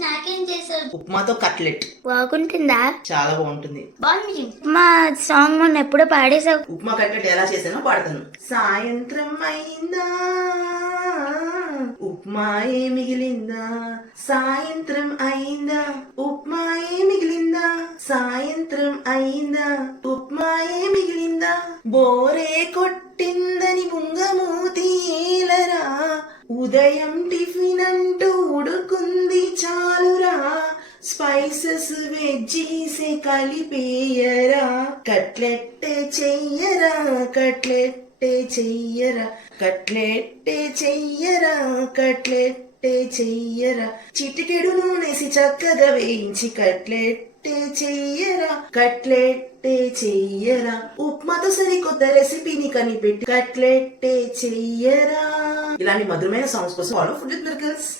Snack ఏం చేశారు? ఉప్మాతో cutlet. బాగుంటుందా? చాలా బాగుంటుంది. బాగుంది. మా సాంగ్ మొన్న ఎప్పుడో పాడేసావు. ఉప్మా కట్లెట్ ఎలా చేసానో పాడతాను. సాయంత్రం అయిందా, ఉప్మా ఏ మిగిలిందా, సాయంత్రం అయిందా, ఉప్మా ఏ మిగిలిందా, సాయంత్రం అయిందా, ఉప్మా ఏ మిగిలిందా, బోరే కొట్టిందని బుంగమూతి ఏలరా, ఉదయం టిఫిన్ అంటూ ఉడుకుంది చాలురా, స్పైసెస్ వెజ్జీసే కలిపేయరా, కట్లెట్టే చెయ్యరా, కట్లెట్టే చెయ్యరా, కట్లెట్టే చెయ్యరా, కట్లెట్టే చెయ్యరా, చిటికెడు నూనెసి చక్కగా వేయించి కట్లెట్టే చెయ్యరా, కట్లెట్టే చెయ్యరా, ఉప్మాతో సరికొత్త రెసిపీని కనిపెట్టి కట్లెట్టే చెయ్యరా. ఇలాంటి మధురమైన సాంగ్స్ కోసం ఫాలో ఫుడ్ విత్ మిరకల్స్.